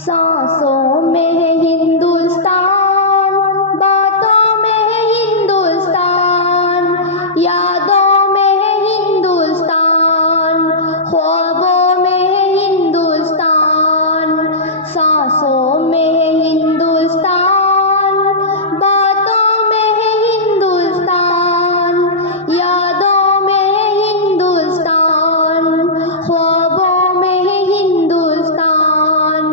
सांसों में है हिंदुस्तान, बातों में है हिंदुस्तान, यादों में है हिंदुस्तान, ख्वाबों में है हिंदुस्तान। सांसों में है हिंदुस्तान, बातों में है हिंदुस्तान, यादों में है हिंदुस्तान, ख्वाबों में है हिंदुस्तान।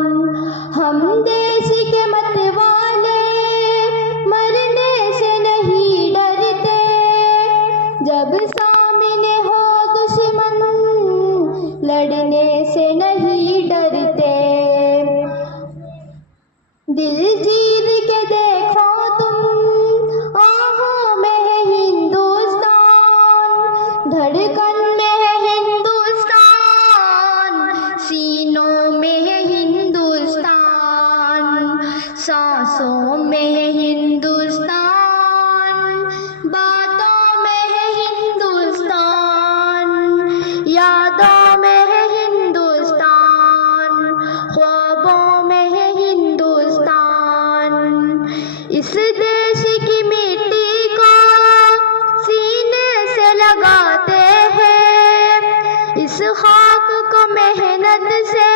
हम देश के मतवाले मरने से नहीं डरते, जब सामने हो दुश्मन लड़ने से नहीं डरते। दिल जीत के देखो तुम, आहों में है हिंदुस्तान, धड़कन में है हिंदुस्तान, सीनों में है हिंदुस्तान। सांसों में है हिंदुस्तान, बातों में है हिंदुस्तान, यादों में है हिंदुस्तान, ख्वाबों में है हिंदुस्तान। इस देश की मिट्टी को सीने से लगाते हैं, इस खाक को मेहनत से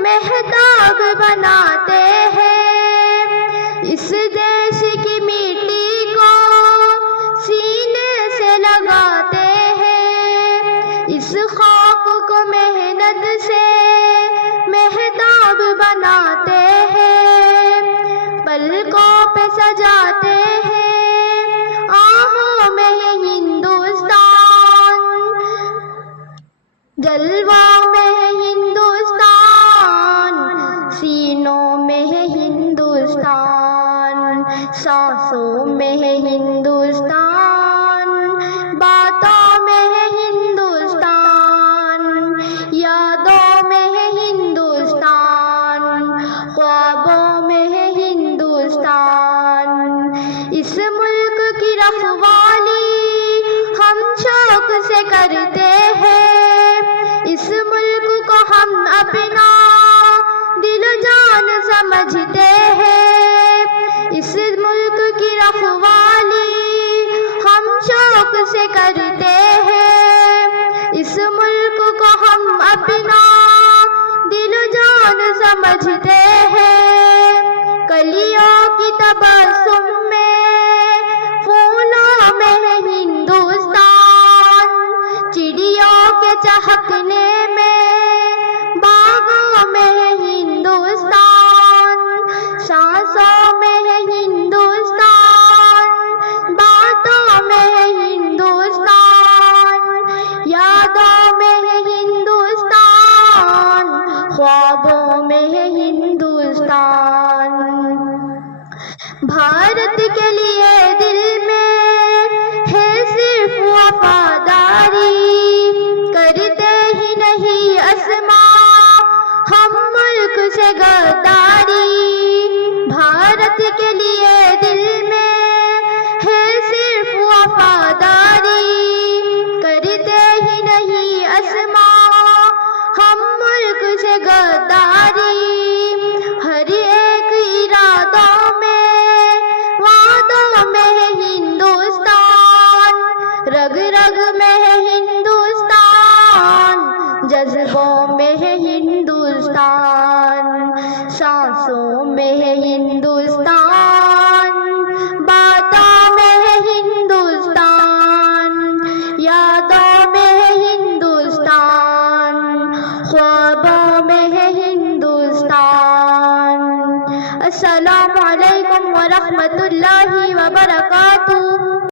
मेहताब बनाते हैं। इस देश की मिट्टी को सीने से लगाते हैं, इस खाक को मेहनत से मेहताब बनाते हैं। पलकों पे सजाते हैं, आहों में है हिंदुस्तान, जलवों में है हिंदुस्तान, सीनों में है हिंदुस्तान। सांसों में है हिंदुस्तान, बातों में है हिंदुस्तान, यादों में है हिंदुस्तान, ख्वाबों में है हिंदुस्तान। इस मुल्क की रखवाली हम शौक से करते हैं, इस मुल्क को हम अपना दिल जान समझते हैं। इस मुल्क की रखवाली हम शौक से करते हैं, इस मुल्क को हम अपना दिल जान समझते हैं। कलियों की तबस्सुम में, फूलों में है हिंदुस्तान, चिड़ियों के चहकने में, बागों में है हिंदुस्तान। सांसों में है हिंदुस्तान, बातों में है हिंदुस्तान, यादों में है हिंदुस्तान, ख्वाबों में है हिंदुस्तान। भारत के लिए दिल में है सिर्फ वफादारी, करते ही नहीं अस्मा हम मुल्क से गद्दारी। भारत के लिए दिल में है सिर्फ वफादारी, करते ही नहीं अस्मा हम मुल्क से गद्दारी। हर एक इरादों में, वादों में है हिंदुस्तान, रग रग में है हिंदुस्तान, जज्बों में है हिंदुस्तान। सांसों में है हिंदुस्तान, बातों में है हिंदुस्तान, यादों में है हिंदुस्तान, ख्वाबों में है हिंदुस्तान। अस्सलामु अलैकुम व रहमतुल्लाहि व बरकातुहू।